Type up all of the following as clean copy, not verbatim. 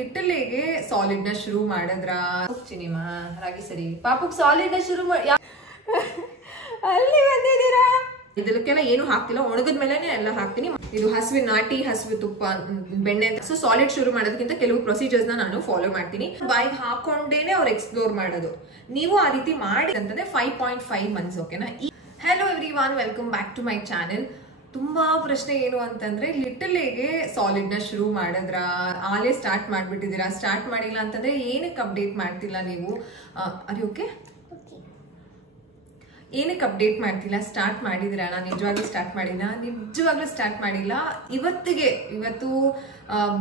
ಇಟ್ಟಲಿಗೆ solid ನ ಶುರು ಮಾಡಿದ್ರ ಚಿನಿಮಾ ರಾಗಿ ಸರಿ ಪಾಪಕ್ ಸಾಲಿಡ್ ನ ಶುರು ಅಲ್ಲಿ ಬಂದಿದ್ದೀರಾ. ಇದಕ್ಕೆಲ್ಲ ಏನು ಹಾಕ್ತಿಲ್ಲ, ಒಣಗದ ಮೇಲೆನೆ ಎಲ್ಲ ಹಾಕ್ತೀನಿ. ಇದು ಹಸುವಿನ ನಾಟಿ ಹಸುವಿನ ತುಪ್ಪ ಬೆಣ್ಣೆ. ಸೊ ಸಾಲಿಡ್ ಶುರು ಮಾಡೋದಕ್ಕಿಂತ ಕೆಲವು ಪ್ರೊಸೀಜರ್ಸ್ ನಾನು ಫಾಲೋ ಮಾಡ್ತೀನಿ. ಬಾಯಿಗೆ ಹಾಕೊಂಡೇನೆ ಅವ್ರು ಎಕ್ಸ್ಪ್ಲೋರ್ ಮಾಡೋದು. ನೀವು ಆ ರೀತಿ ಮಾಡಿ ಅಂತಂದ್ರೆ 5.5 months. ಓಕೆನಾ? Hello everyone, welcome back to my channel. ತುಂಬಾ ಪ್ರಶ್ನೆ ಏನು ಅಂತಂದ್ರೆ, ಲಿಟಲ್ಗೆ ಸಾಲಿಡ್ ನ ಶುರು ಮಾಡಿದ್ರ, ಆಲೇ ಸ್ಟಾರ್ಟ್ ಮಾಡ್ಬಿಟ್ಟಿದ್ದೀರಾ, ಸ್ಟಾರ್ಟ್ ಮಾಡಿಲ್ಲ ಅಂತಂದ್ರೆ ಏನಕ್ಕೆ ಅಪ್ಡೇಟ್ ಮಾಡ್ತಿಲ್ಲ ನೀವು? ಅದೇ ಓಕೆ, ಏನಕ್ಕೆ ಅಪ್ಡೇಟ್ ಮಾಡ್ತಿಲ್ಲ? ಸ್ಟಾರ್ಟ್ ಮಾಡಿದಿರಾ? ನಾನು ನಿಜವಾಗ್ಲೂ ಸ್ಟಾರ್ಟ್ ಮಾಡಿಲ್ಲ, ನಿಜವಾಗ್ಲೂ ಸ್ಟಾರ್ಟ್ ಮಾಡಿಲ್ಲ. ಇವತ್ತು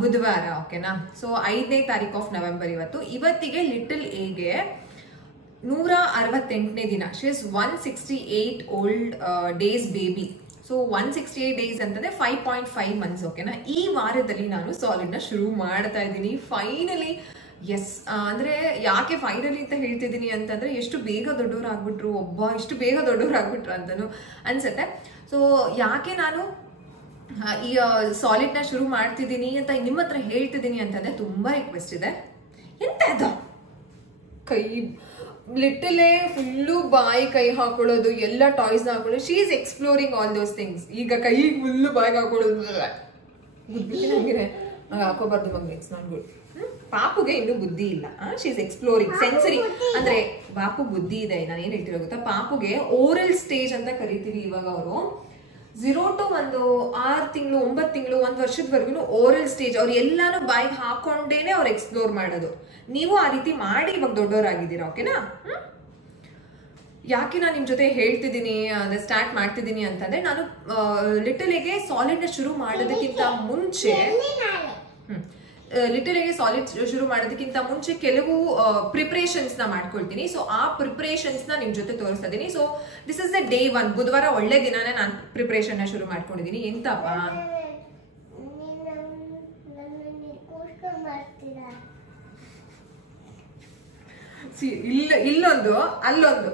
ಬುಧವಾರ, ಓಕೆನಾ? ಸೊ 5ನೇ ತಾರೀಕು ಆಫ್ ನವೆಂಬರ್. ಇವತ್ತಿಗೆ ಲಿಟಲ್ ಎಗೆ 168ನೇ ದಿನ. She is 168 old days baby. So 168 days ಅಂತಂದ್ರೆ 5.5 months. ಓಕೆನಾ? ಈ ವಾರದಲ್ಲಿ ನಾನು ಸಾಲಿಡ್ ನ ಶುರು ಮಾಡ್ತಾ ಇದ್ದೀನಿ ಫೈನಲಿ. ಎಸ್, ಅಂದ್ರೆ ಯಾಕೆ ಫೈನಲಿ ಅಂತ ಹೇಳ್ತಿದ್ದೀನಿ ಅಂತಂದ್ರೆ, ಎಷ್ಟು ಬೇಗ ದೊಡ್ಡವರಾಗ್ಬಿಟ್ರು, ಎಷ್ಟು ಬೇಗ ದೊಡ್ಡವರಾಗ್ಬಿಟ್ರು ಅಂತಾನು ಅನ್ಸುತ್ತೆ. ಸೊ ಯಾಕೆ ನಾನು ಈ ಸಾಲಿಡ್ ನ ಶುರು ಮಾಡ್ತಿದ್ದೀನಿ ಅಂತ ನಿಮ್ಮ ಹತ್ರ ಹೇಳ್ತಿದ್ದೀನಿ ಅಂತಂದ್ರೆ, ತುಂಬಾ ರಿಕ್ವೆಸ್ಟ್ ಇದೆ. ಎಂತ ಅದು ಕೈ ಲಿಟಲೇ ಫುಲ್ಲು ಬಾಯಿ ಕೈ ಹಾಕೊಳ್ಳೋದು, ಎಲ್ಲ ಟಾಯ್ಸ್ ಹಾಕೊಳ್ಳೋದು. She is exploring all those things. ಈಗ ಕೈ ಫುಲ್ಲು ಬಾಯಿಗೆ ಹಾಕೊಳ್ಳೋದು ನಂಗೆ ಹಾಕೋಬಾರ್ದು ಮಗ, ಇಟ್ಸ್ ನಾಟ್ ಗುಡ್. ಪಾಪುಗೆ ಇನ್ನೂ ಬುದ್ಧಿ ಇಲ್ಲ. She is exploring sensory. ಅಂದ್ರೆ ಪಾಪು ಬುದ್ಧಿ ಇದೆ. ನಾನು ಏನ್ ಹೇಳ್ತಿರೋ ಗೊತ್ತಾ, ಪಾಪುಗೆ ಓರಲ್ ಸ್ಟೇಜ್ ಅಂತ ಕರಿತೀವಿ ಇವಾಗ. ಅವರು 0 to 6 ತಿಂಗಳು, 9 ತಿಂಗಳು, 1 ವರ್ಷದವರೆಗೂ ಓರಲ್ ಸ್ಟೇಜ್. ಅವ್ರು ಎಲ್ಲಾನು ಬಾಯಿಗೆ ಹಾಕೊಂಡೇನೆ ಅವ್ರು ಎಕ್ಸ್ಪ್ಲೋರ್ ಮಾಡೋದು. ನೀವು ಆ ರೀತಿ ಮಾಡಿ ಇವಾಗ ದೊಡ್ಡವರಾಗಿದ್ದೀರಾ. ಓಕೆನಾ? ಯಾಕೆ ನಾನು ನಿಮ್ ಜೊತೆ ಹೇಳ್ತಿದ್ದೀನಿ, ಅಂದ್ರೆ ಸ್ಟಾರ್ಟ್ ಮಾಡ್ತಿದ್ದೀನಿ ಅಂತಂದ್ರೆ, ನಾನು ಲಿಟಲ್ಗೆ ಸಾಲಿಡ್ ನ ಶುರು ಮಾಡೋದಕ್ಕಿಂತ ಮುಂಚೆ ಕೆಲವು ಪ್ರಿಪರೇಷನ್ಸ್ ನ ಮಾಡ್ಕೊಳ್ತೀನಿ. ಸೊ ಆ ಪ್ರಿಪರೇಷನ್ಸ್ ನ ನಿಮ್ ಜೊತೆ ತೋರಿಸ್ತಾ ಇದೀನಿ. So this is the day 1. ಬುಧವಾರ ಒಳ್ಳೆ ದಿನಾನೇ ನಾನು ಪ್ರಿಪರೇಷನ್ ನ ಶುರು ಮಾಡ್ಕೊಂಡಿದೀನಿ. ಎಂತಪ್ಪ ಇಲ್ಲೊಂದು, ಅಲ್ಲೊಂದು,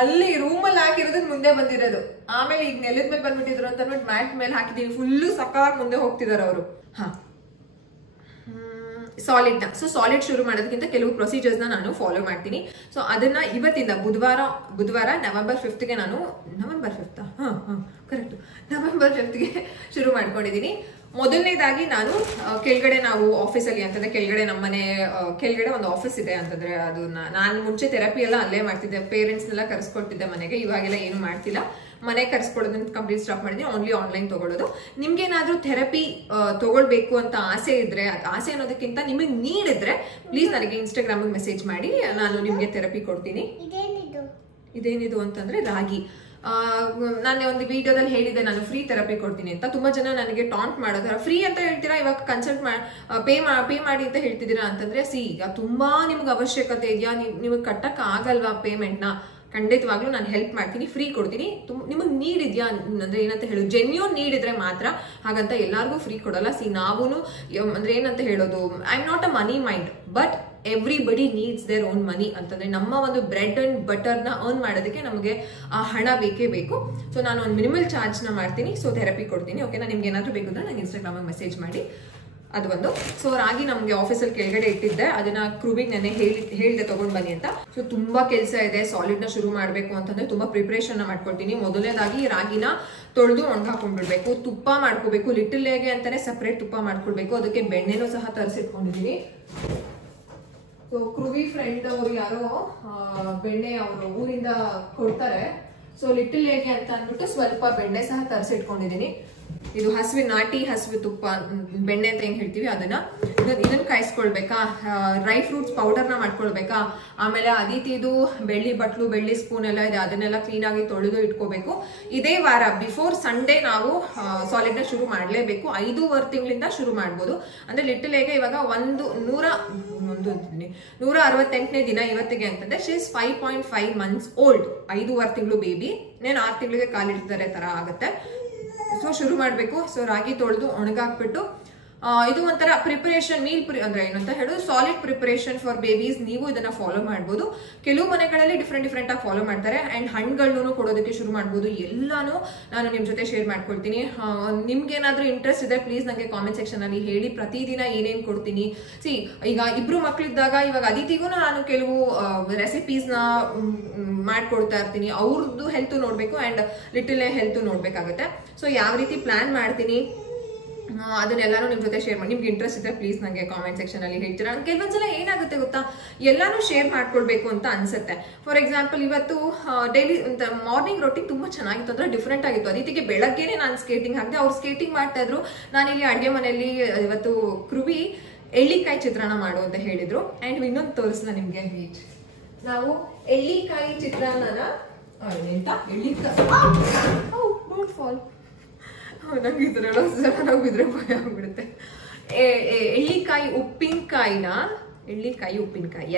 ಅಲ್ಲಿ ರೂಮಲ್ಲಿ ಹಾಕಿರೋದ್ ಮುಂದೆ ಬಂದಿರೋದು. ಆಮೇಲೆ ಈಗ ನೆಲದ ಮೇಲೆ ಬಂದ್ಬಿಟ್ಟಿದ್ರು ಅಂತ ಅಂದ್ಬಿಟ್ಟು ಮ್ಯಾಟ್ ಮೇಲೆ ಹಾಕಿದೀನಿ. ಫುಲ್ಲು ಸಕಾಗಿ ಮುಂದೆ ಹೋಗ್ತಿದಾರೆ ಅವರು. ಸಾಲಿಡ್ ಶುರು ಮಾಡೋದಕ್ಕಿಂತ ಕೆಲವು ಪ್ರೊಸೀಜರ್ಸ್ ನಾನು ಫಾಲೋ ಮಾಡ್ತೀನಿ. ಸೊ ಅದನ್ನ ಇವತ್ತಿಂದ ಬುಧವಾರ ನವೆಂಬರ್ 5ಗೆ ನಾನು ನವೆಂಬರ್ 5ಗೆ ಶುರು ಮಾಡ್ಕೊಂಡಿದ್ದೀನಿ. ಮೊದಲನೇದಾಗಿ ನಾನು ಕೆಳಗಡೆ, ನಾವು ಆಫೀಸಲ್ಲಿ ಅಂತಂದ್ರೆ ಕೆಳಗಡೆ ನಮ್ಮನೆ ಕೆಳಗಡೆ ಒಂದು ಆಫೀಸ್ ಇದೆ ಅಂತಂದ್ರೆ, ಅದು ನಾನು ಮುಂಚೆ ಥೆರಪಿ ಎಲ್ಲ ಅಲ್ಲೇ ಮಾಡ್ತಿದ್ದೆ. ಪೇರೆಂಟ್ಸ್ನೆಲ್ಲ ಕರೆಸ್ಕೊಳ್ತಿದ್ದೆ ಮನೆಗೆ. ಇವಾಗೆಲ್ಲ ಏನು ಮಾಡ್ತಿಲ್ಲ, ಮನೆ ಕರೆಸ್ಕೊಳ್ಳೋದನ್ನ ಕಂಪ್ಲೀಟ್ ಸ್ಟಾಪ್ ಮಾಡಿದ್ದೀನಿ. ಓನ್ಲಿ ಆನ್ಲೈನ್ ತಗೊಳ್ಳೋದು. ನಿಮ್ಗೇನಾದ್ರೂ ಥೆರಪಿ ತಗೊಳ್ಬೇಕು ಅಂತ ಆಸೆ ಇದ್ರೆ, ಆಸೆ ಅನ್ನೋದಕ್ಕಿಂತ ನಿಮಗೆ ನೀಡಿದ್ರೆ, ಪ್ಲೀಸ್ ನನಗೆ ಇನ್ಸ್ಟಾಗ್ರಾಮಿಗೆ ಮೆಸೇಜ್ ಮಾಡಿ, ನಾನು ನಿಮ್ಗೆ ಥೆರಪಿ ಕೊಡ್ತೀನಿ. ಇದೇನಿದು ಅಂತಂದ್ರೆ ರಾಗಿ. ನಾನು ಒಂದು ವಿಡಿಯೋದಲ್ಲಿ ಹೇಳಿದ್ದೆ ನಾನು ಫ್ರೀ ಥೆರಪಿ ಕೊಡ್ತೀನಿ ಅಂತ. ತುಂಬಾ ಜನ ನನಗೆ ಟಾಂಟ್ ಮಾಡೋದಾರ, ಫ್ರೀ ಅಂತ ಹೇಳ್ತೀರಾ, ಇವಾಗ ಕನ್ಸಲ್ಟ್ ಪೇ ಮಾಡಿ ಅಂತ ಹೇಳ್ತಿದ್ದೀರಾ ಅಂತಂದ್ರೆ, ಈಗ ತುಂಬಾ ನಿಮ್ಗೆ ಅವಶ್ಯಕತೆ ಇದೆಯಾ, ನಿಮಗೆ ಕಟ್ಟಕ್ ಆಗಲ್ವಾ ಪೇಮೆಂಟ್ನ, ಖಂಡಿತವಾಗ್ಲೂ ನಾನು ಹೆಲ್ಪ್ ಮಾಡ್ತೀನಿ, ಫ್ರೀ ಕೊಡ್ತೀನಿ. ನಿಮಗೆ ನೀಡ್ ಇದೆಯಾ ಅಂದ್ರೆ ಏನಂತ ಹೇಳೋದು, ಜೆನ್ಯೂನ್ ನೀಡ್ ಇದ್ರೆ ಮಾತ್ರ. ಹಾಗಂತ ಎಲ್ಲಾರ್ಗೂ ಫ್ರೀ ಕೊಡಲ್ಲ. ನಾವೂ ಅಂದ್ರೆ ಏನಂತ ಹೇಳೋದು, I am not a money mind, but everybody needs their own money ಅಂತಂದ್ರೆ, ನಮ್ಮ ಒಂದು ಬ್ರೆಡ್ ಅಂಡ್ ಬಟರ್ ನ ಅರ್ನ್ ಮಾಡೋದಕ್ಕೆ ನಮಗೆ ಆ ಹಣ ಬೇಕೇ ಬೇಕು. ಸೊ ನಾನು ಒಂದು ಮಿನಿಮಲ್ ಚಾರ್ಜ್ ನ ಮಾಡ್ತೀನಿ. ಸೊ ಥೆರಪಿ ಕೊಡ್ತೀನಿ. ಓಕೆನಾ? ನಿಮ್ಗೆ ಏನಾದ್ರು ಬೇಕು ಅಂದ್ರೆ ನಂಗೆ ಇನ್ಸ್ಟಾಗ್ರಾಮ್ ಮೆಸೇಜ್ ಮಾಡಿ. ಅದು ಒಂದು. ಸೊ ರಾಗಿ ನಮ್ಗೆ ಆಫೀಸಲ್ಲಿ ಕೆಳಗಡೆ ಇಟ್ಟಿದ್ದೆ, ಅದನ್ನ ಕ್ರೂವಿಗೆ ನೆನೆ ಹೇಳಿದೆ ತಗೊಂಡ್ ಬನ್ನಿ ಅಂತ. ಸೊ ತುಂಬಾ ಕೆಲಸ ಇದೆ. ಸಾಲಿಡ್ ನ ಶುರು ಮಾಡ್ಬೇಕು ಅಂತಂದ್ರೆ ತುಂಬಾ ಪ್ರಿಪರೇಷನ್ ನ ಮಾಡ್ಕೊಳ್ತೀನಿ. ಮೊದಲನೇದಾಗಿ ರಾಗಿನ ತೊಳೆದು ಒಣಗಾಕೊಂಡ್ಬಿಡ್ಬೇಕು, ತುಪ್ಪ ಮಾಡ್ಕೋಬೇಕು. ಲಿಟಲ್ಗೆ ಅಂತಾನೆ ಸಪರೇಟ್ ತುಪ್ಪ ಮಾಡ್ಕೊಳ್ಬೇಕು. ಅದಕ್ಕೆ ಬೆಣ್ಣೆನೂ ಸಹ ತರಿಸಿಟ್ಕೊಂಡಿದೀನಿ. ಸೊ ಕ್ರೂವಿ ಫ್ರೆಂಡ್ ಅವರು ಯಾರೋ ಬೆಣ್ಣೆ ಅವರು ಊರಿಂದ ಕೊಡ್ತಾರೆ. ಸೊ ಲಿಟಲ್ ಹೇಗೆ ಅಂತ ಅಂದ್ಬಿಟ್ಟು ಸ್ವಲ್ಪ ಬೆಣ್ಣೆ ಸಹ ತರಿಸಿಟ್ಕೊಂಡಿದೀನಿ. ಇದು ಹಸುವಿನ ನಾಟಿ ಹಸುವಿನ ತುಪ್ಪ ಬೆಣ್ಣೆ ಅಂತ ಏನ್ ಹೇಳ್ತೀವಿ ಅದನ್ನ ಕಾಯಿಸ್ಕೊಳ್ಬೇಕಾ. ಡ್ರೈ ಫ್ರೂಟ್ಸ್ ಪೌಡರ್ ನ ಮಾಡ್ಕೊಳ್ಬೇಕಾ. ಆಮೇಲೆ ಅದಿತಿದು ಬೆಳ್ಳಿ ಬಟ್ಲು, ಬೆಳ್ಳಿ ಸ್ಪೂನ್ ಎಲ್ಲ ಇದೆ, ಅದನ್ನೆಲ್ಲ ಕ್ಲೀನ್ ಆಗಿ ತೊಳೆದು ಇಟ್ಕೋಬೇಕು. ಇದೇ ವಾರ ಬಿಫೋರ್ ಸಂಡೇ ನಾವು ಸಾಲಿಡ್ ನ ಶುರು ಮಾಡ್ಲೇಬೇಕು. 5.5 ತಿಂಗಳಿಂದ ಶುರು ಮಾಡ್ಬೋದು. ಅಂದ್ರೆ ಲಿಟಲ್ ಹೇಗೆ ಇವಾಗ 168ನೇ ದಿನ ಇವತ್ತಿಗೆ ಅಂತಂದ್ರೆ, ಶಿ ಇಸ್ 5.5 months ಓಲ್ಡ್. 5.5 ತಿಂಗಳು ಬೇಬಿ. 6 ತಿಂಗಳಿಗೆ ಕಾಲಿಡ್ತಾರೆ ತರ ಆಗತ್ತೆ. ಸೊ ಶುರು ಮಾಡ್ಬೇಕು. ಸೊ ರಾಗಿ ತೊಳೆದು ಒಣಗಾಕ್ಬಿಟ್ಟು ಇದು ಒಂಥರ ಪ್ರಿಪರೇಷನ್ ಮೀಲ್ ಅಂದ್ರೆ ಏನಂತ ಹೇಳೋದು ಸಾಲಿಡ್ ಪ್ರಿಪರೇಷನ್ ಫಾರ್ ಬೇಬೀಸ್. ನೀವು ಇದನ್ನ ಫಾಲೋ ಮಾಡಬಹುದು. ಕೆಲವು ಮನೆಗಳಲ್ಲಿ ಡಿಫ್ರೆಂಟ್ ಆಗಿ ಫಾಲೋ ಮಾಡ್ತಾರೆ. ಅಂಡ್ ಹಣ್ಣುಗಳನ್ನು ಕೊಡೋದಕ್ಕೆ ಶುರು ಮಾಡಬಹುದು. ಎಲ್ಲಾನು ನಾನು ನಿಮ್ ಜೊತೆ ಶೇರ್ ಮಾಡ್ಕೊಳ್ತೀನಿ. ನಿಮ್ಗೆ ಏನಾದ್ರೂ ಇಂಟ್ರೆಸ್ಟ್ ಇದೆ ಪ್ಲೀಸ್ ನಂಗೆ ಕಾಮೆಂಟ್ ಸೆಕ್ಷನ್ ಅಲ್ಲಿ ಹೇಳಿ. ಪ್ರತಿದಿನ ಏನೇನ್ ಕೊಡ್ತೀನಿ. ಈಗ ಇಬ್ರು ಮಕ್ಳಿದ್ದಾಗ ಇವಾಗ ಅದಿತಿಗೂ ನಾನು ಕೆಲವು ರೆಸಿಪೀಸ್ ನ ಮಾಡ್ಕೊಡ್ತಾ ಇರ್ತೀನಿ. ಅವ್ರದ್ದು ಹೆಲ್ತ್ ನೋಡ್ಬೇಕು ಅಂಡ್ ಲಿಟಲ್ ಹೆಲ್ತ್ ನೋಡ್ಬೇಕಾಗತ್ತೆ. ಸೊ ಯಾವ ರೀತಿ ಪ್ಲಾನ್ ಮಾಡ್ತೀನಿ ಅದನ್ನೆಲ್ಲಾನು ನಿಮ್ ಜೊತೆ ಶೇರ್ ಮಾಡಿ. ನಿಮ್ಗೆ ಇಂಟ್ರೆಸ್ಟ್ ಇದ್ರೆ ಪ್ಲೀಸ್ ನಂಗೆ ಕಾಮೆಂಟ್ ಸೆಕ್ಷನ್ ಅಲ್ಲಿ ಹೇಳ್ತೀರಾ. ಕೆಲವೊಂದ್ಸಲ ಏನಾಗುತ್ತೆ ಗೊತ್ತಾ, ಎಲ್ಲಾನು ಶೇರ್ ಮಾಡ್ಕೊಳ್ಬೇಕು ಅಂತ ಅನ್ಸುತ್ತೆ. ಫಾರ್ ಎಕ್ಸಾಂಪಲ್ ಇವತ್ತು ಡೈಲಿ ಮಾರ್ನಿಂಗ್ ರೊಟೀನ್ ತುಂಬಾ ಚೆನ್ನಾಗಿತ್ತು, ಅಂದ್ರೆ ಡಿಫ್ರೆಂಟ್ ಆಗಿತ್ತು. ಅದಕ್ಕೆ ಬೆಳಗ್ಗೆನೆ ನಾನು ಸ್ಕೇಟಿಂಗ್ ಹಾಕಿದೆ. ಅವ್ರು ಸ್ಕೇಟಿಂಗ್ ಮಾಡ್ತಾ ಇದ್ರು. ನಾನಿಲ್ಲಿ ಅಡ್ಗೆ ಮನೆಯಲ್ಲಿ ಇವತ್ತು ಕೃವಿ ಎಳ್ಳಿಕಾಯಿ ಚಿತ್ರಾನ್ನ ಮಾಡು ಅಂತ ಹೇಳಿದ್ರು. ಅಂಡ್ ಇನ್ನೊಂದು ತೋರಿಸ್ಲಾ ನಿಮ್ಗೆ. ನಾವು ಎಳ್ಳಿಕಾಯಿ ಚಿತ್ರಾನ್ನನ ಎಂತ ಎಳ್ಳಿಕಾಯಿ ನಂಗೆ ಈ ಥರ ಎಲ್ಲ ಬಿದ್ರೆ ಭಯ ಆಗ್ಬಿಡುತ್ತೆ. ಎಳ್ಳಿಕಾಯಿ ಉಪ್ಪಿನಕಾಯಿ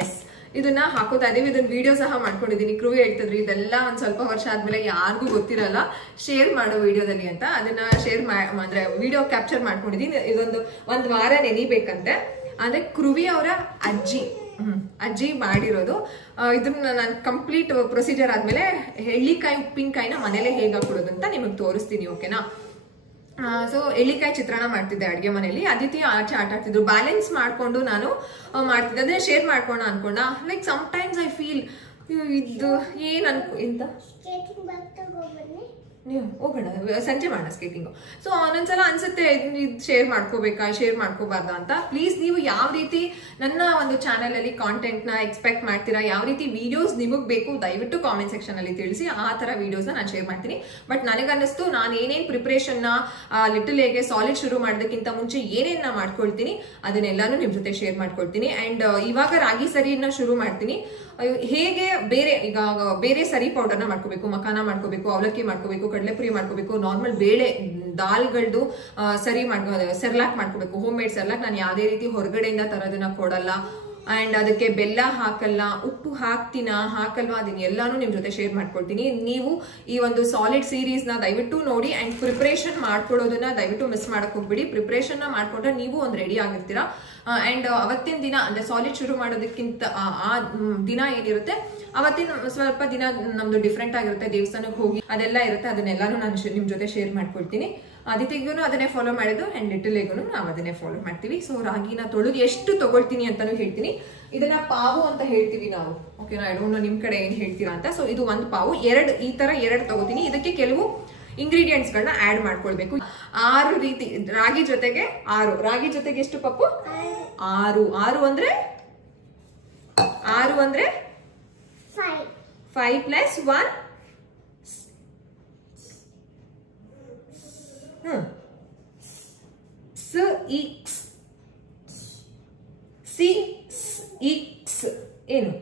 ಎಸ್, ಇದನ್ನ ಹಾಕೋತಾ ಇದೀವಿ. ಇದನ್ನ ವಿಡಿಯೋ ಸಹ ಮಾಡ್ಕೊಂಡಿದೀನಿ. ಕೃವಿ ಹೇಳ್ತಿದ್ರಿ ಇದೆಲ್ಲ ಒಂದ್ ಸ್ವಲ್ಪ ವರ್ಷ ಆದ್ಮೇಲೆ ಯಾರಿಗೂ ಗೊತ್ತಿರಲ್ಲ ಶೇರ್ ಮಾಡೋ ವಿಡಿಯೋದಲ್ಲಿ ಅಂತ. ಅದನ್ನ ಶೇರ್ ಅಂದ್ರೆ ವಿಡಿಯೋ ಕ್ಯಾಪ್ಚರ್ ಮಾಡ್ಕೊಂಡಿದೀನಿ. ಒಂದ್ ವಾರ ನೆನಿಬೇಕಂತೆ. ಅಂದ್ರೆ ಕೃವಿ ಅವರ ಅಜ್ಜಿ ಮಾಡಿರೋದು. ಇದನ್ನ ನಾನು ಕಂಪ್ಲೀಟ್ ಪ್ರೊಸೀಜರ್ ಆದ್ಮೇಲೆ ಎಳ್ಳಿಕಾಯಿ ಉಪ್ಪಿನಕಾಯಿನ ಮನೇಲೆ ಹೇಗೆ ಹಾಕೊಡೋದು ಅಂತ ನಿಮಗೆ ತೋರಿಸ್ತೀನಿ. ಓಕೆನಾ? ಸೊ ಎಳ್ಳಿಕಾಯಿ ಚಿತ್ರಾನ್ನ ಮಾಡ್ತಿದ್ದೆ ಅಡ್ಗೆ ಮನೆಯಲ್ಲಿ. ಅದಿತಿ ಆಚೆ ಆಟ ಆಡ್ತಿದ್ರು. ಬ್ಯಾಲೆನ್ಸ್ ಮಾಡ್ಕೊಂಡು ನಾನು ಮಾಡ್ತಿದ್ದೆ. ಅದೇ ಶೇರ್ ಮಾಡ್ಕೋಣ ಅನ್ಕೊಂಡ. Like sometimes I feel ಇದು ಏನ್ ಎಂತ ಹೋಗೋಣ ಸಂಜೆ ಮಾಡೋಣ ಸ್ಕೇಟಿಂಗು. ಸೊ ಒಂದೊಂದ್ಸಲ ಅನ್ಸುತ್ತೆ ಶೇರ್ ಮಾಡ್ಕೋಬಾರ್ದ ಅಂತ. ಪ್ಲೀಸ್ ನೀವು ಯಾವ ರೀತಿ ನನ್ನ ಒಂದು ಚಾನೆಲ್ ಅಲ್ಲಿ ಕಾಂಟೆಂಟ್ ನ ಎಕ್ಸ್ಪೆಕ್ಟ್ ಮಾಡ್ತೀರಾ, ಯಾವ ರೀತಿ ವಿಡಿಯೋಸ್ ನಿಮಗ್ ಬೇಕು ದಯವಿಟ್ಟು ಕಾಮೆಂಟ್ ಸೆಕ್ಷನ್ ಅಲ್ಲಿ ತಿಳಿಸಿ. ಆ ತರ ವಿಡಿಯೋಸ್ ನಾನು ಶೇರ್ ಮಾಡ್ತೀನಿ. ಬಟ್ ನನಗನ್ನಿಸ್ತು ನಾನು ಏನೇನ್ ಪ್ರಿಪರೇಷನ್ ನ ಲಿಟಲ್ ಹೇಗೆ ಸಾಲಿಡ್ ಶುರು ಮಾಡೋದಕ್ಕಿಂತ ಮುಂಚೆ ಏನೇನ್ ನಾ ಮಾಡ್ಕೊಳ್ತೀನಿ ಅದನ್ನೆಲ್ಲಾನು ನಿಮ್ ಜೊತೆ ಶೇರ್ ಮಾಡ್ಕೊಳ್ತೀನಿ. ಅಂಡ್ ಇವಾಗ ರಾಗಿ ಸರಿನ ಶುರು ಮಾಡ್ತೀನಿ. ಹೇಗೆ ಬೇರೆ ಸರಿ ಪೌಡರ್ನ ಮಾಡ್ಕೋಬೇಕು, ಮಖಾನ ಮಾಡ್ಕೋಬೇಕು, ಅವಲಕ್ಕಿ ಮಾಡ್ಕೋಬೇಕು, ಕಡಲೆಪುರಿ ಮಾಡ್ಕೋಬೇಕು, ನಾರ್ಮಲ್ ಬೇಳೆ ದಾಲ್ಗಳದ್ದು ಸರಿ ಸೆರ್ಲಾಕ್ ಮಾಡ್ಕೋಬೇಕು. ಹೋಮ್ ಮೇಡ್ ಸೆರ್ಲಾಕ್ ನಾನು ಯಾವುದೇ ರೀತಿ ಹೊರಗಡೆಯಿಂದ ತರೋದನ್ನ ಕೊಡಲ್ಲ. ಅಂಡ್ ಅದಕ್ಕೆ ಬೆಲ್ಲ ಹಾಕಲ್ಲ, ಉಪ್ಪು ಹಾಕಲ್ವಾ ಅದನ್ನ ಎಲ್ಲಾನು ನಿಮ್ ಜೊತೆ ಶೇರ್ ಮಾಡ್ಕೊಳ್ತೀನಿ. ನೀವು ಈ ಒಂದು ಸಾಲಿಡ್ ಸೀರೀಸ್ ನ ದಯವಿಟ್ಟು ನೋಡಿ. ಅಂಡ್ ಪ್ರಿಪರೇಷನ್ ಮಾಡ್ಕೊಳ್ಳೋದನ್ನ ದಯವಿಟ್ಟು ಮಿಸ್ ಮಾಡಕ್ ಹೋಗ್ಬಿಡಿ. ಪ್ರಿಪರೇಷನ್ ನ ಮಾಡ್ಕೊಂಡ್ರೆ ನೀವು ಒಂದ್ ರೆಡಿ ಆಗಿರ್ತೀರಾ. ಅಂಡ್ ಅವತ್ತಿನ ದಿನ ಅಂದ್ರೆ ಸಾಲಿಡ್ ಶುರು ಮಾಡೋದಕ್ಕಿಂತ ಆ ದಿನ ಏನಿರುತ್ತೆ ಅವತ್ತಿನ ಸ್ವಲ್ಪ ದಿನ ನಮ್ದು ಡಿಫ್ರೆಂಟ್ ಆಗಿರುತ್ತೆ. ದೇವಸ್ಥಾನಕ್ಕೆ ಹೋಗಿ ಅದೆಲ್ಲ ಇರುತ್ತೆ. ಅದನ್ನೆಲ್ಲಾನು ನಾನು ನಿಮ್ ಜೊತೆ ಶೇರ್ ಮಾಡ್ಕೊಳ್ತೀನಿ. ಅದಿತಿಗೂ ಅದನ್ನೇ ಫಾಲೋ ಮಾಡಿದ್ದು ಅಂಡ್ ಲಿಟಲ್ಗೂ ನಾವು ಅದನ್ನೇ ಫಾಲೋ ಮಾಡ್ತೀವಿ. ಸೊ ರಾಗಿನ ತೊಳೆದು ಎಷ್ಟು ತಗೊಳ್ತೀನಿ ಅಂತಾನು ಹೇಳ್ತೀನಿ. ಇದನ್ನ ಪಾವು ಅಂತ ಹೇಳ್ತೀವಿ ನಾವು. ಓಕೆನಾ? ಐ ಡೋಂಟ್ ನೋ ನಿಮ್ ಕಡೆ ಏನ್ ಹೇಳ್ತೀರಾ ಅಂತ. ಸೊ ಇದು ಒಂದು ಪಾವು. ಈ ತರ ಎರಡು ತಗೋತೀನಿ. ಇದಕ್ಕೆ ಕೆಲವು ಇಂಗ್ರೀಡಿಯೆಂಟ್ಸ್ ಗಳನ್ನ ಆಡ್ ಮಾಡ್ಕೊಳ್ಬೇಕು. 6 ರೀತಿ ರಾಗಿ ಜೊತೆಗೆ 6. ರಾಗಿ ಜೊತೆಗೆ ಎಷ್ಟು ಪಪ್ಪು? 6 ಅಂದ್ರೆ 5 ಪ್ಲಸ್ 1 ಏನು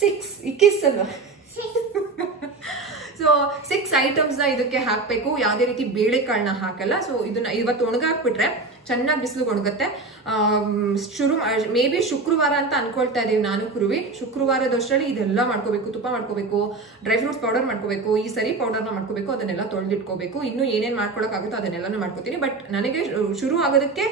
6 ಇಕ್ಕಿಸ್ ಅಲ್ವಾ? ಸೊ 6 ಐಟಮ್ಸ್ ನ ಇದಕ್ಕೆ ಹಾಕ್ಬೇಕು. ಯಾವುದೇ ರೀತಿ ಬೇಳೆಕಾಳನ್ನ ಹಾಕಲ್ಲ. ಸೊ ಇದನ್ನ ಇವತ್ತು ಒಣಗಾಕ್ಬಿಟ್ರೆ ಚೆನ್ನಾಗಿ ಬಿಸಿಲು ಒಣಗುತ್ತೆ. ಮೇ ಬಿ ಶುಕ್ರವಾರ ಅಂತ ಅನ್ಕೊಳ್ತಾ ಇದೀವಿ ನಾನು ಕೃವಿ. ಶುಕ್ರವಾರದಷ್ಟರಲ್ಲಿ ಇದೆಲ್ಲ ಮಾಡ್ಕೋಬೇಕು. ತುಪ್ಪ ಮಾಡ್ಕೋಬೇಕು, ಡ್ರೈ ಫ್ರೂಟ್ಸ್ ಪೌಡರ್ ಮಾಡ್ಕೋಬೇಕು, ಈ ಸರಿ ಪೌಡರ್ನ ಮಾಡ್ಕೋಬೇಕು, ಅದನ್ನೆಲ್ಲ ತೊಳೆದಿಟ್ಕೋಬೇಕು. ಇನ್ನು ಏನೇನ್ ಮಾಡ್ಕೊಳಕ್ಕಾಗುತ್ತೋ ಅದನ್ನೆಲ್ಲಾನು ಮಾಡ್ಕೋತೀನಿ. ಬಟ್ ನನಗೆ ಶುರು ಆಗೋದಕ್ಕೆ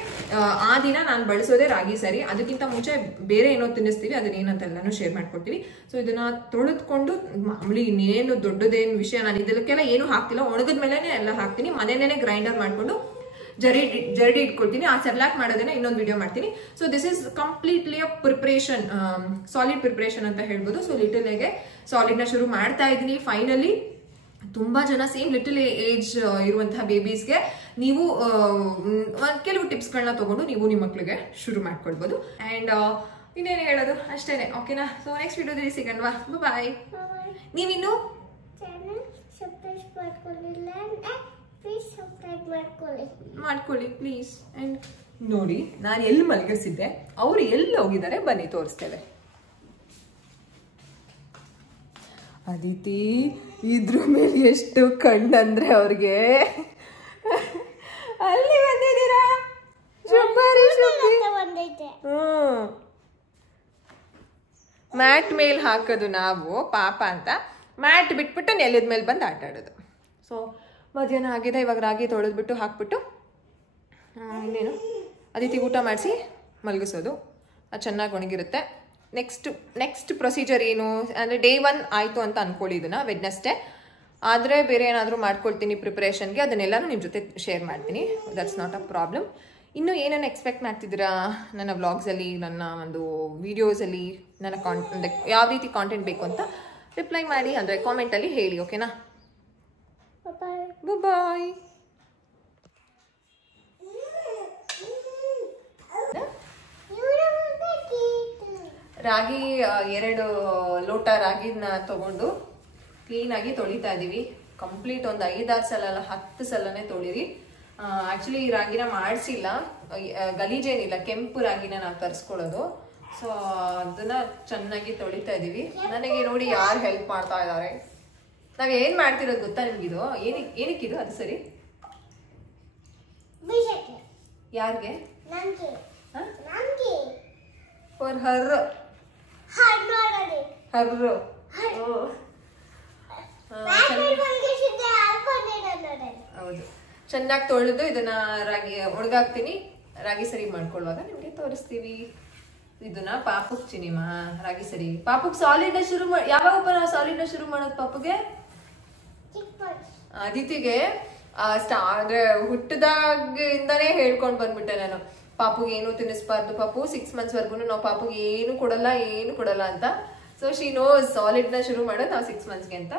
ಆ ದಿನ ನಾನು ಬಳಸೋದೇ ರಾಗಿ ಸರಿ. ಅದಕ್ಕಿಂತ ಮುಂಚೆ ಬೇರೆ ಏನೋ ತಿನ್ನಿಸ್ತೀವಿ, ಅದನ್ನೇನಂತ ಎಲ್ಲಾನು ಶೇರ್ ಮಾಡ್ಕೊಡ್ತೀವಿ. ಸೊ ಇದನ್ನ ತೊಳೆದ್ಕೊಂಡು ಮಾಮೂಲಿ ಇನ್ನೇನು ದೊಡ್ಡದೇನು ವಿಷಯ ನಾನು ಇದಕ್ಕೆಲ್ಲ ಏನು ಹಾಕ್ತಿಲ್ಲ. ಒಣಗದ ಮೇಲೆನೆ ಎಲ್ಲ ಹಾಕ್ತೀನಿ. ಮನೇಲೇನೆ ಗ್ರೈಂಡರ್ ಮಾಡ್ಕೊಂಡು ಜರಡಿ ಇಟ್ಕೊಳ್ತೀನಿ. ಆ ಸೆರ್ಲಾಕ್ ಮಾಡೋದನ್ನ ಇನ್ನೊಂದು ವಿಡಿಯೋ ಮಾಡ್ತೀನಿ. So this is completely a preparation, solid preparation ಅಂತ ಹೇಳ್ಬೋದು. ಸೊ ಲಿಟಲ್ ಹೇಗೆ ಸಾಲಿಡ್ ನ ಶುರು ಮಾಡ್ತಾ ಇದ್ದೀನಿ ಫೈನಲಿ. ತುಂಬಾ ಜನ ಸೇಮ್ ಲಿಟಲ್ ಏಜ್ ಇರುವಂತಹ ಬೇಬೀಸ್ಗೆ ನೀವು ಕೆಲವು ಟಿಪ್ಸ್ ಗಳನ್ನ ತಗೊಂಡು ನೀವು ನಿಮ್ಮ ಮಕ್ಳಿಗೆ ಶುರು ಮಾಡ್ಕೊಳ್ಬಹುದು. ಅಂಡ್ ಇನ್ನೇನು ಹೇಳೋದು ಅಷ್ಟೇನೆ. ಓಕೆನಾ? ಸೊ ನೆಕ್ಸ್ಟ್ ವಿಡಿಯೋದಲ್ಲಿ ಸಿಗೋಣವಾ? ಬಾಯ್. ನೀವಿನ್ನು ಮಾಡ್ಕೊಳ್ಳಿ ಪ್ಲೀಸ್. ಅಂಡ್ ನೋಡಿ ನಾನು ಎಲ್ಲಿ ಮಲಗಿಸಿದ್ದೆ, ಅವ್ರು ಎಲ್ಲಿ ಹೋಗಿದ್ದಾರೆ ಬನ್ನಿ ತೋರಿಸ್ತೇವೆ. ಅದಿತಿ ಇದ್ರ ಮೇಲೆ ಎಷ್ಟು ಕಣ್ಣಂದ್ರೆ ಅವ್ರಿಗೆ. ಅಲ್ಲಿ ಬಂದಿದ್ದೀರಾ? ಮ್ಯಾಟ್ ಮೇಲೆ ಹಾಕೋದು ನಾವು ಪಾಪ ಅಂತ. ಮ್ಯಾಟ್ ಬಿಟ್ಬಿಟ್ಟು ನೆಲದ ಮೇಲೆ ಬಂದು ಆಟ ಆಡೋದು. ಸೊ ಮಧ್ಯಾಹ್ನ ಆಗಿದೆ. ಇವಾಗ ರಾಗಿ ತೊಳೆದ್ಬಿಟ್ಟು ಹಾಕ್ಬಿಟ್ಟು ಇನ್ನೇನು ಅದಿತಿ ಊಟ ಮಾಡಿಸಿ ಮಲಗಿಸೋದು, ಅದು ಚೆನ್ನಾಗಿ ಒಣಗಿರುತ್ತೆ. ನೆಕ್ಸ್ಟ್ ಪ್ರೊಸೀಜರ್ ಏನು ಅಂದರೆ ಡೇ 1 ಆಯಿತು ಅಂತ ಅಂದ್ಕೊಳ್ಳಿ ಇದನ್ನು ವೆಡ್ನೆಸ್ಡೇ. ಆದರೆ ಬೇರೆ ಏನಾದರೂ ಮಾಡ್ಕೊಳ್ತೀನಿ ಪ್ರಿಪ್ರೇಷನ್ಗೆ, ಅದನ್ನೆಲ್ಲನೂ ನಿಮ್ಮ ಜೊತೆ ಶೇರ್ ಮಾಡ್ತೀನಿ. That's not a problem. ಇನ್ನೂ ಏನೇನು ಎಕ್ಸ್ಪೆಕ್ಟ್ ಮಾಡ್ತಿದ್ದೀರಾ ನನ್ನ ವ್ಲಾಗ್ಸಲ್ಲಿ, ನನ್ನ ಒಂದು ವೀಡಿಯೋಸಲ್ಲಿ, ನನ್ನ ಯಾವ ರೀತಿ ಕಾಂಟೆಂಟ್ ಬೇಕು ಅಂತ ರಿಪ್ಲೈ ಮಾಡಿ, ಅಂದರೆ ಕಾಮೆಂಟಲ್ಲಿ ಹೇಳಿ. ಓಕೆನಾ? ಬಾಯ್. ರಾಗಿ 2 ಲೋಟ ರಾಗಿನ ತಗೊಂಡು ಕ್ಲೀನಾಗಿ ತೊಳಿತಾ ಇದ್ದೀವಿ. ಕಂಪ್ಲೀಟ್ ಒಂದು 5-6 ಸಲ ಅಲ್ಲ 10 ಸಲನೇ ತೊಳಿರಿ. ಆ್ಯಕ್ಚುಲಿ ಈ ರಾಗಿನ ಮಾಡಿಸಿಲ್ಲ, ಗಲೀಜೇನಿಲ್ಲ, ಕೆಂಪು ರಾಗಿನ ನಾವು ತರಿಸ್ಕೊಳ್ಳೋದು. ಸೊ ಅದನ್ನ ಚೆನ್ನಾಗಿ ತೊಳಿತಾ ಇದ್ದೀವಿ. ನನಗೆ ನೋಡಿ ಯಾರು ಹೆಲ್ಪ್ ಮಾಡ್ತಾ ಇದ್ದಾರೆ. ನಾವ್ ಏನ್ ಮಾಡ್ತಿರೋದು ಗೊತ್ತಾ ನಿಮ್ಗಿದು? ಏನಕ್ಕಿದು? ಅದು ಸರಿ, ಯಾರಿಗೆ? For her. ಹರ್ರು. ಹೌದು, ಚೆನ್ನಾಗಿ ತೊಳೆದು ಇದನ್ನ ರಾಗಿ ಒಣಗಾಕ್ತೀನಿ. ರಾಗಿ ಸರಿ ಮಾಡ್ಕೊಳ್ಳುವಾಗ ನಿಮ್ಗೆ ತೋರಿಸ್ತೀವಿ. ಇದನ್ನ ಪಾಪುಕ್ ಚಿನಿಮಾ ರಾಗಿ ಸರಿ. ಪಾಪುಕ್ ಸಾಲಿಡ್ ಶುರು ಯಾವಾಗಪ್ಪ ನಾವು ಸಾಲಿಡ್ ಶುರು ಮಾಡೋದು ಪಾಪುಗೆ? ಅದಿತಿಗೆ ಅಂದ್ರೆ ಹುಟ್ಟದಾಗಿಂದಾನೇ ಹೇಳ್ಕೊಂಡ್ ಬಂದ್ಬಿಟ್ಟೆ ನಾನು, ಪಾಪುಗೆ ಏನು ತಿನ್ನಿಸ್ಬಾರ್ದು ಪಾಪು, 6 months ವರ್ಗು ನಾವು ಪಾಪುಗೆ ಏನು ಕೊಡಲ್ಲ ಅಂತ. ಸೊ ಶಿ ನೋಸ್ ಸಾಲಿಡ್ ನ ಶುರು ಮಾಡೋದು ನಾವು 6 monthsಗೆ ಅಂತ.